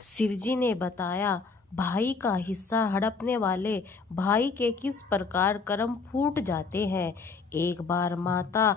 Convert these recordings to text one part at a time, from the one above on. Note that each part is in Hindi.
शिवजी ने बताया, भाई का हिस्सा हड़पने वाले भाई के किस प्रकार कर्म फूट जाते हैं। एक बार माता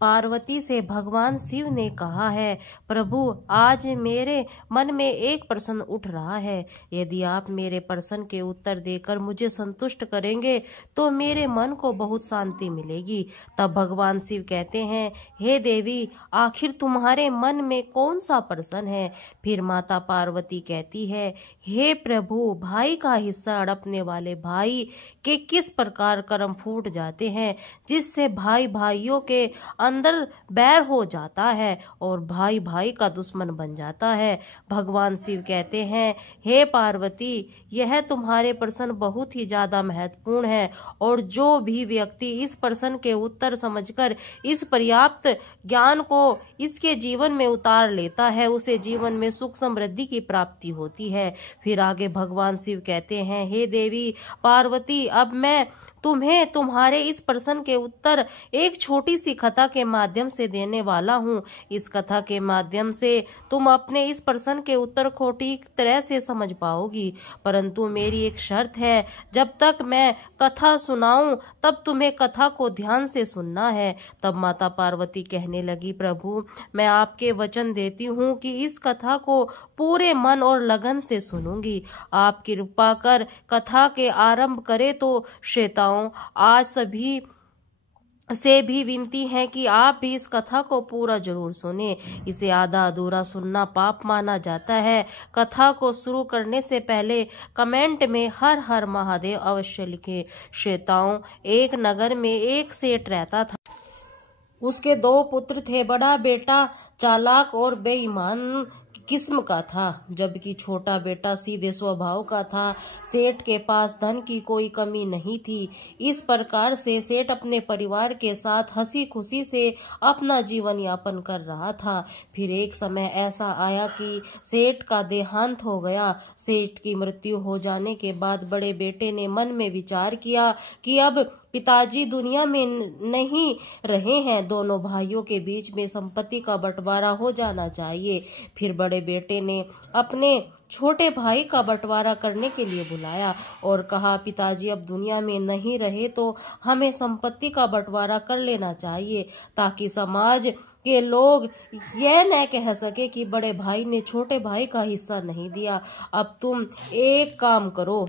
पार्वती से भगवान शिव ने कहा है, प्रभु आज मेरे मन में एक प्रश्न उठ रहा है। यदि आप मेरे प्रश्न के उत्तर देकर मुझे संतुष्ट करेंगे तो मेरे मन को बहुत शांति मिलेगी। तब भगवान शिव कहते हैं, हे देवी, आखिर तुम्हारे मन में कौन सा प्रश्न है। फिर माता पार्वती कहती है, हे प्रभु, भाई का हिस्सा हड़पने वाले भाई के किस प्रकार कर्म फूट जाते हैं, जिससे भाई भाइयों के अंदर बैर हो जाता है और भाई भाई का दुश्मन बन जाता है। भगवान शिव कहते हैं, हे पार्वती, यह तुम्हारे प्रश्न बहुत ही ज्यादा महत्वपूर्ण है और जो भी व्यक्ति इस प्रश्न के उत्तर समझकर इस पर्याप्त ज्ञान को इसके जीवन में उतार लेता है, उसे जीवन में सुख समृद्धि की प्राप्ति होती है। फिर आगे भगवान शिव कहते हैं, हे देवी पार्वती, अब मैं तुम्हें तुम्हारे इस प्रश्न के उत्तर एक छोटी सी कथा के माध्यम से देने वाला हूँ। इस कथा के माध्यम से तुम अपने इस प्रश्न के उत्तर को ठीक तरह से समझ पाओगी, परंतु मेरी एक शर्त है, जब तक मैं कथा सुनाऊं तब तुम्हें कथा को ध्यान से सुनना है। तब माता पार्वती कहने लगी, प्रभु, मैं आपके वचन देती हूँ कि इस कथा को पूरे मन और लगन से सुनूंगी। आप कृपा कर कथा के आरंभ करें। तो श्रोताओं, आज सभी से भी विनती है कि आप भी इस कथा को पूरा जरूर सुने। इसे आधा अधूरा सुनना पाप माना जाता है। कथा को शुरू करने से पहले कमेंट में हर हर महादेव अवश्य लिखें। श्रोताओं, एक नगर में एक सेठ रहता था। उसके 2 पुत्र थे। बड़ा बेटा चालाक और बेईमान किस्म का था, जबकि छोटा बेटा सीधे स्वभाव का था। सेठ के पास धन की कोई कमी नहीं थी। इस प्रकार से सेठ अपने परिवार के साथ हंसी खुशी से अपना जीवन यापन कर रहा था। फिर एक समय ऐसा आया कि सेठ का देहांत हो गया। सेठ की मृत्यु हो जाने के बाद बड़े बेटे ने मन में विचार किया कि अब पिताजी दुनिया में नहीं रहे हैं, दोनों भाइयों के बीच में संपत्ति का बंटवारा हो जाना चाहिए। फिर बड़े बेटे ने अपने छोटे भाई का बंटवारा करने के लिए बुलाया और कहा, पिताजी अब दुनिया में नहीं रहे तो हमें संपत्ति का बंटवारा कर लेना चाहिए, ताकि समाज के लोग यह न कह सके कि बड़े भाई ने छोटे भाई का हिस्सा नहीं दिया। अब तुम एक काम करो,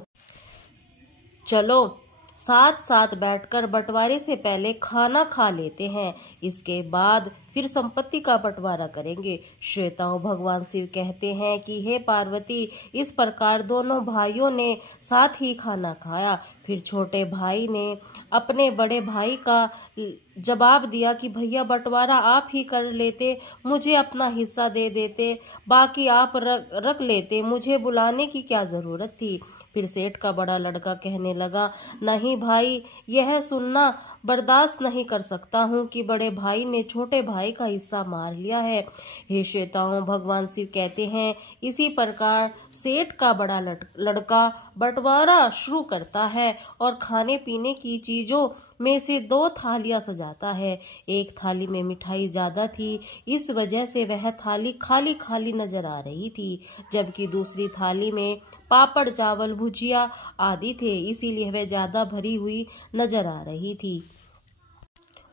चलो साथ साथ बैठकर बंटवारे से पहले खाना खा लेते हैं, इसके बाद फिर संपत्ति का बंटवारा करेंगे। श्रोताओं, भगवान शिव कहते हैं कि हे पार्वती, इस प्रकार दोनों भाइयों ने साथ ही खाना खाया। फिर छोटे भाई ने अपने बड़े भाई का जवाब दिया कि भैया, बंटवारा आप ही कर लेते, मुझे अपना हिस्सा दे देते, बाकी आप रख लेते, मुझे बुलाने की क्या जरूरत थी। फिर सेठ का बड़ा लड़का कहने लगा, नहीं भाई, यह सुनना बर्दाश्त नहीं कर सकता हूँ कि बड़े भाई ने छोटे भाई का हिस्सा मार लिया है। हे श्रोताओं, भगवान शिव कहते हैं, इसी प्रकार सेठ का बड़ा लड़का बंटवारा शुरू करता है और खाने पीने की चीजों में से 2 थालियां सजाता है। एक थाली में मिठाई ज्यादा थी, इस वजह से वह थाली खाली खाली नजर आ रही थी, जबकि दूसरी थाली में पापड़, चावल, भुजिया आदि थे, इसीलिए वह ज्यादा भरी हुई नजर आ रही थी।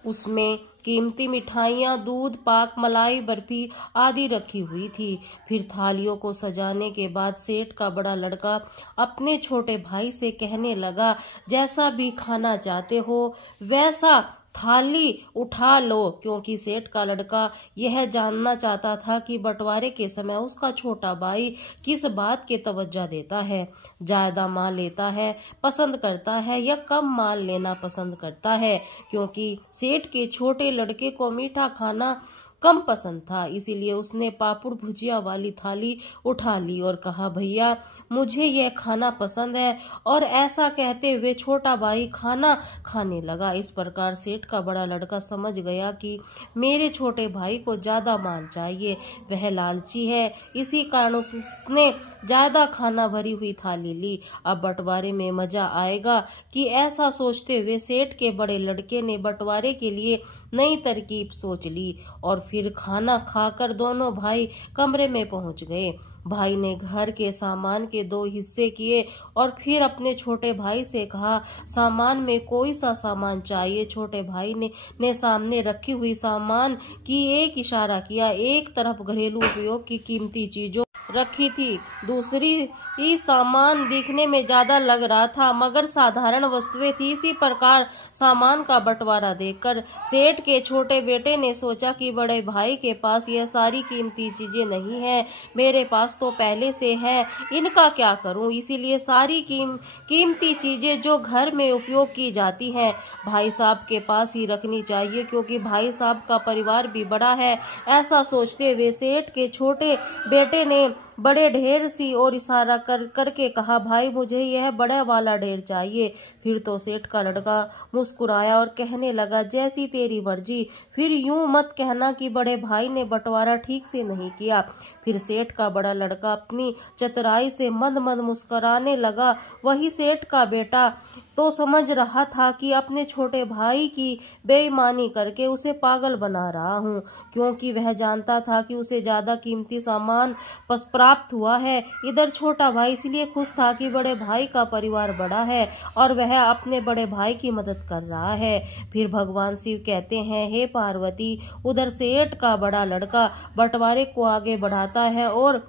उसमें कीमती मिठाइयाँ, दूध पाक, मलाई, बर्फी आदि रखी हुई थी। फिर थालियों को सजाने के बाद सेठ का बड़ा लड़का अपने छोटे भाई से कहने लगा, जैसा भी खाना चाहते हो वैसा थाली उठा लो, क्योंकि सेठ का लड़का यह जानना चाहता था कि बंटवारे के समय उसका छोटा भाई किस बात के तवज्जो देता है, ज्यादा माल लेता है पसंद करता है या कम माल लेना पसंद करता है, क्योंकि सेठ के छोटे लड़के को मीठा खाना कम पसंद था। इसीलिए उसने पापड़ भुजिया वाली थाली उठा ली और कहा, भैया, मुझे यह खाना पसंद है, और ऐसा कहते हुए छोटा भाई खाना खाने लगा। इस प्रकार सेठ का बड़ा लड़का समझ गया कि मेरे छोटे भाई को ज्यादा माल चाहिए, वह लालची है, इसी कारण उसने ज्यादा खाना भरी हुई थाली ली। अब बंटवारे में मजा आएगा कि ऐसा सोचते हुए सेठ के बड़े लड़के ने बंटवारे के लिए नई तरकीब सोच ली और फिर खाना खाकर दोनों भाई कमरे में पहुंच गए। भाई ने घर के सामान के 2 हिस्से किए और फिर अपने छोटे भाई से कहा, सामान में कोई सा सामान चाहिए। छोटे भाई ने सामने रखी हुई सामान की एक इशारा किया। एक तरफ घरेलू उपयोग की कीमती चीजों रखी थी, दूसरी ही सामान दिखने में ज्यादा लग रहा था मगर साधारण वस्तुएं थी। इसी प्रकार सामान का बंटवारा देखकर सेठ के छोटे बेटे ने सोचा कि बड़े भाई के पास यह सारी कीमती चीजें नहीं है, मेरे पास तो पहले से है, इनका क्या करूं। इसीलिए सारी कीमती चीजें जो घर में उपयोग की जाती हैं भाई साहब के पास ही रखनी चाहिए, क्योंकि भाई साहब का परिवार भी बड़ा है। ऐसा सोचते हुए सेठ के छोटे बेटे ने बड़े ढेर सी और इशारा करके कहा, भाई मुझे यह बड़ा वाला ढेर चाहिए। फिर तो सेठ का लड़का मुस्कुराया और कहने लगा, जैसी तेरी मर्जी। फिर यूं मत कहना कि बड़े भाई ने बंटवारा ठीक से नहीं किया। फिर सेठ का बड़ा लड़का अपनी चतुराई से मंद मंद मुस्कुराने लगा। वही सेठ का बेटा तो समझ रहा था कि अपने छोटे भाई की बेईमानी करके उसे पागल बना रहा हूँ, क्योंकि वह जानता था कि उसे ज्यादा कीमती सामान प्राप्त हुआ है। इधर छोटा भाई इसलिए खुश था कि बड़े भाई का परिवार बड़ा है और वह अपने बड़े भाई की मदद कर रहा है। फिर भगवान शिव कहते हैं, हे पार्वती, उधर सेठ का बड़ा लड़का बंटवारे को आगे बढ़ाता है और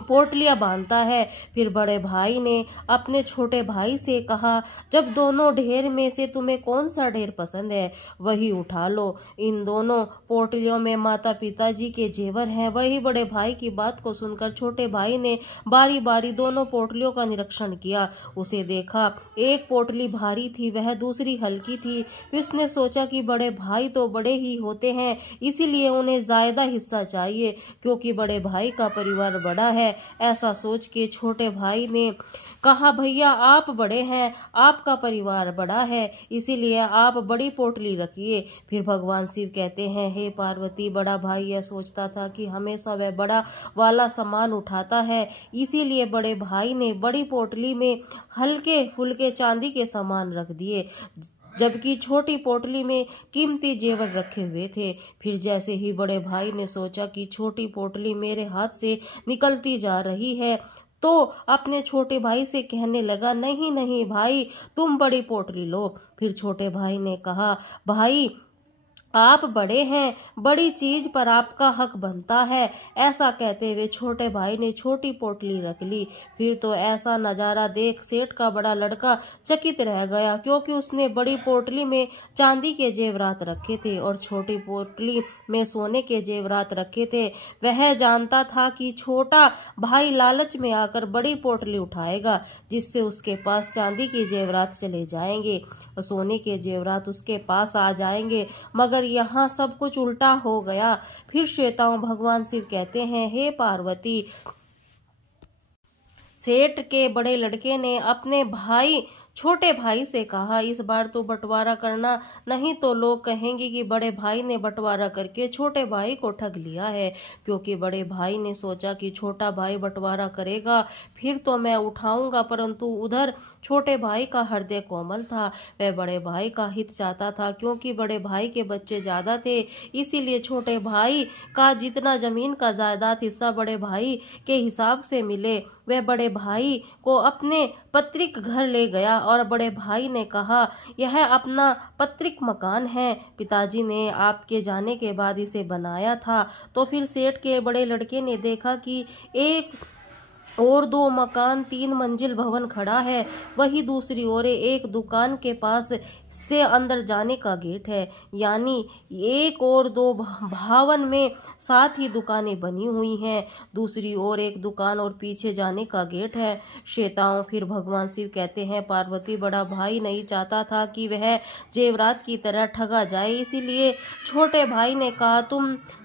पोटलियां बांधता है। फिर बड़े भाई ने अपने छोटे भाई से कहा, जब दोनों ढेर में से तुम्हें कौन सा ढेर पसंद है वही उठा लो। इन दोनों पोटलियों में माता पिताजी के जेवर हैं। वही बड़े भाई की बात को सुनकर छोटे भाई ने बारी बारी दोनों पोटलियों का निरीक्षण किया। उसे देखा एक पोटली भारी थी, वह दूसरी हल्की थी। उसने सोचा कि बड़े भाई तो बड़े ही होते हैं, इसीलिए उन्हें ज्यादा हिस्सा चाहिए, क्योंकि बड़े भाई का परिवार बड़ा है। ऐसा सोच के छोटे भाई ने कहा, भैया आप बड़े हैं, आपका परिवार बड़ा है, इसीलिए आप बड़ी पोटली रखिए। फिर भगवान शिव कहते हैं, हे पार्वती, बड़ा भाई यह सोचता था कि हमेशा वह बड़ा वाला सामान उठाता है, इसीलिए बड़े भाई ने बड़ी पोटली में हल्के फुल्के चांदी के सामान रख दिए, जबकि छोटी पोटली में कीमती जेवर रखे हुए थे। फिर जैसे ही बड़े भाई ने सोचा कि छोटी पोटली मेरे हाथ से निकलती जा रही है, तो अपने छोटे भाई से कहने लगा, नहीं नहीं भाई, तुम बड़ी पोटली लो। फिर छोटे भाई ने कहा, भाई आप बड़े हैं, बड़ी चीज पर आपका हक बनता है। ऐसा कहते हुए छोटे भाई ने छोटी पोटली रख ली। फिर तो ऐसा नजारा देख सेठ का बड़ा लड़का चकित रह गया, क्योंकि उसने बड़ी पोटली में चांदी के जेवरात रखे थे और छोटी पोटली में सोने के जेवरात रखे थे। वह जानता था कि छोटा भाई लालच में आकर बड़ी पोटली उठाएगा, जिससे उसके पास चांदी के जेवरात चले जाएंगे, सोने के जेवरात उसके पास आ जाएंगे। मगर यहाँ सब कुछ उल्टा हो गया। फिर श्वेताओं भगवान शिव कहते हैं, हे पार्वती, सेठ के बड़े लड़के ने अपने छोटे भाई से कहा, इस बार तो बंटवारा करना, नहीं तो लोग कहेंगे कि बड़े भाई ने बंटवारा करके छोटे भाई को ठग लिया है। क्योंकि बड़े भाई ने सोचा कि छोटा भाई बंटवारा करेगा फिर तो मैं उठाऊंगा, परंतु उधर छोटे भाई का हृदय कोमल था। वह बड़े भाई का हित चाहता था, क्योंकि बड़े भाई के बच्चे ज्यादा थे, इसीलिए छोटे भाई का जितना जमीन का जायदाद हिस्सा बड़े भाई के हिसाब से मिले। वह बड़े भाई को अपने पैतृक घर ले गया और बड़े भाई ने कहा, यह अपना पैतृक मकान है, पिताजी ने आपके जाने के बाद इसे बनाया था। तो फिर सेठ के बड़े लड़के ने देखा कि एक और 2 मकान 3 मंजिल भवन खड़ा है, वही दूसरी ओर एक दुकान के पास से अंदर जाने का गेट है, यानी 1 और 2 भवन में 7 ही दुकानें बनी हुई हैं। दूसरी ओर एक दुकान और पीछे जाने का गेट है। श्वेताओं फिर भगवान शिव कहते हैं, पार्वती, बड़ा भाई नहीं चाहता था कि वह जेवरात की तरह ठगा जाए, इसीलिए छोटे भाई ने कहा,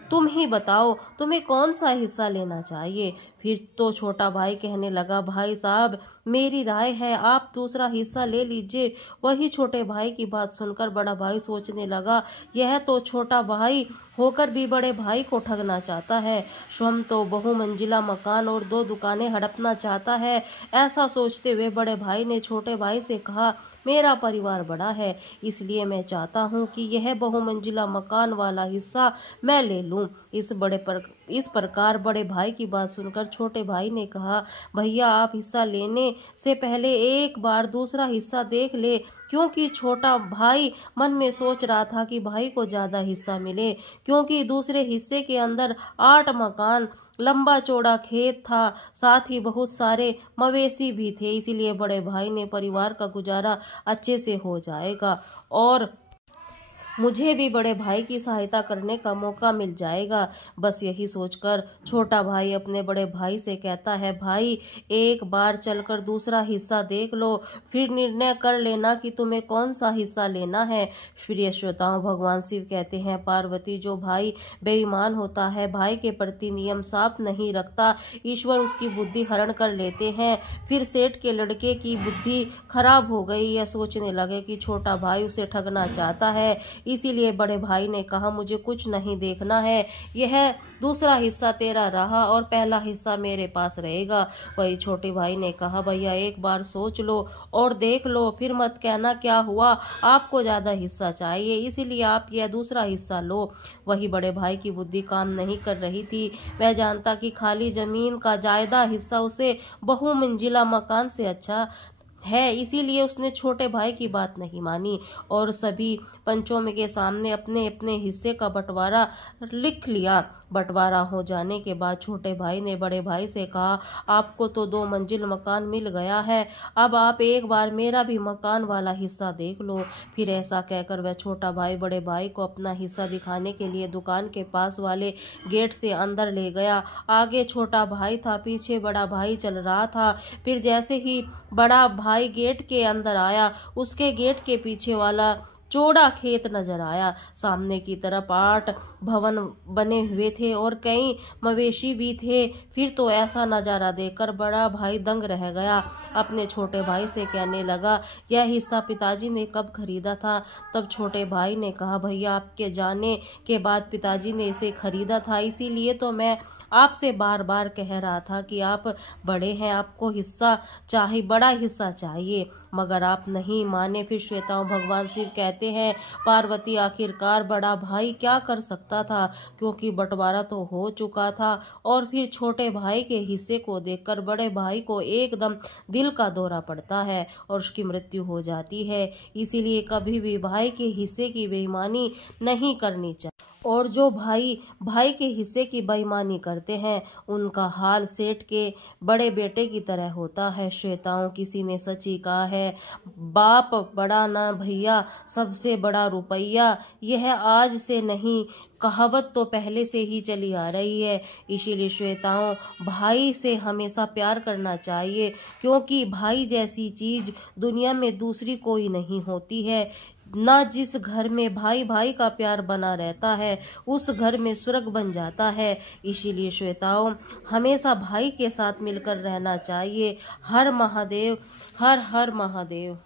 तुम ही बताओ तुम्हें कौन सा हिस्सा लेना चाहिए। फिर तो छोटा भाई कहने लगा, भाई साहब, मेरी राय है आप दूसरा हिस्सा ले लीजिए। वही छोटे भाई की बात सुनकर बड़ा भाई सोचने लगा, यह तो छोटा भाई होकर भी बड़े भाई को ठगना चाहता है। स्वयं तो बहुमंजिला मकान और 2 दुकानें हड़पना चाहता है। ऐसा सोचते हुए बड़े भाई ने छोटे भाई से कहा, मेरा परिवार बड़ा है, इसलिए मैं चाहता हूँ कि यह बहुमंजिला मकान वाला हिस्सा मैं ले लूँ। इस प्रकार बड़े भाई की बात सुनकर छोटे भाई ने कहा, भैया आप हिस्सा लेने से पहले एक बार दूसरा हिस्सा देख ले, क्योंकि छोटा भाई मन में सोच रहा था कि भाई को ज्यादा हिस्सा मिले, क्योंकि दूसरे हिस्से के अंदर 8 मकान, लंबा चौड़ा खेत था, साथ ही बहुत सारे मवेशी भी थे। इसीलिए बड़े भाई ने परिवार का गुजारा अच्छे से हो जाएगा और मुझे भी बड़े भाई की सहायता करने का मौका मिल जाएगा। बस यही सोचकर छोटा भाई अपने बड़े भाई से कहता है, भाई एक बार चलकर दूसरा हिस्सा देख लो, फिर निर्णय कर लेना कि तुम्हें कौन सा हिस्सा लेना है। प्रिय श्रोताओं, भगवान शिव कहते हैं, पार्वती जो भाई बेईमान होता है, भाई के प्रति नियम साफ नहीं रखता, ईश्वर उसकी बुद्धि हरण कर लेते हैं। फिर सेठ के लड़के की बुद्धि खराब हो गई, यह सोचने लगे कि छोटा भाई उसे ठगना चाहता है। इसीलिए बड़े भाई ने कहा, मुझे कुछ नहीं देखना है, यह दूसरा हिस्सा तेरा रहा और पहला हिस्सा मेरे पास रहेगा। वही छोटे भाई ने कहा, भैया एक बार सोच लो और देख लो, फिर मत कहना क्या हुआ, आपको ज्यादा हिस्सा चाहिए, इसीलिए आप यह दूसरा हिस्सा लो। वही बड़े भाई की बुद्धि काम नहीं कर रही थी। वह जानता कि खाली जमीन का ज्यादा हिस्सा उसे बहुमंजिला मकान से अच्छा है, इसीलिए उसने छोटे भाई की बात नहीं मानी और सभी पंचों में के सामने अपने अपने हिस्से का बंटवारा लिख लिया। बंटवारा हो जाने के बाद छोटे भाई ने बड़े भाई से कहा, आपको तो 2 मंजिल मकान मिल गया है, अब आप एक बार मेरा भी मकान वाला हिस्सा देख लो। फिर ऐसा कहकर वह छोटा भाई बड़े भाई को अपना हिस्सा दिखाने के लिए दुकान के पास वाले गेट से अंदर ले गया। आगे छोटा भाई था, पीछे बड़ा भाई चल रहा था। फिर जैसे ही बड़ा भाई गेट के अंदर आया, उसके गेट के पीछे वाला चौड़ा खेत नजर आया। सामने की तरफ 8 भवन बने हुए थे और कई मवेशी भी थे। फिर तो ऐसा नजारा देखकर बड़ा भाई दंग रह गया। अपने छोटे भाई से कहने लगा, यह हिस्सा पिताजी ने कब खरीदा था? तब छोटे भाई ने कहा, भैया आपके जाने के बाद पिताजी ने इसे खरीदा था, इसीलिए तो मैं आपसे बार बार कह रहा था कि आप बड़े हैं, आपको हिस्सा चाहिए, बड़ा हिस्सा चाहिए, मगर आप नहीं माने। फिर श्वेताओं, भगवान शिव कहते हैं, पार्वती आखिरकार बड़ा भाई क्या कर सकता था, क्योंकि बंटवारा तो हो चुका था। और फिर छोटे भाई के हिस्से को देखकर बड़े भाई को एकदम दिल का दौरा पड़ता है और उसकी मृत्यु हो जाती है। इसीलिए कभी भी भाई के हिस्से की बेईमानी नहीं करनी चाहिए और जो भाई के हिस्से की बेईमानी करते हैं उनका हाल सेठ के बड़े बेटे की तरह होता है। श्वेताओं, किसी ने सच ही कहा है, बाप बड़ा ना भैया, सबसे बड़ा रुपया। यह आज से नहीं, कहावत तो पहले से ही चली आ रही है। इसीलिए श्वेताओं, भाई से हमेशा प्यार करना चाहिए, क्योंकि भाई जैसी चीज दुनिया में दूसरी कोई नहीं होती है। ना जिस घर में भाई भाई का प्यार बना रहता है उस घर में स्वर्ग बन जाता है। इसीलिए श्वेताओं, हमेशा भाई के साथ मिलकर रहना चाहिए। हर महादेव, हर हर महादेव।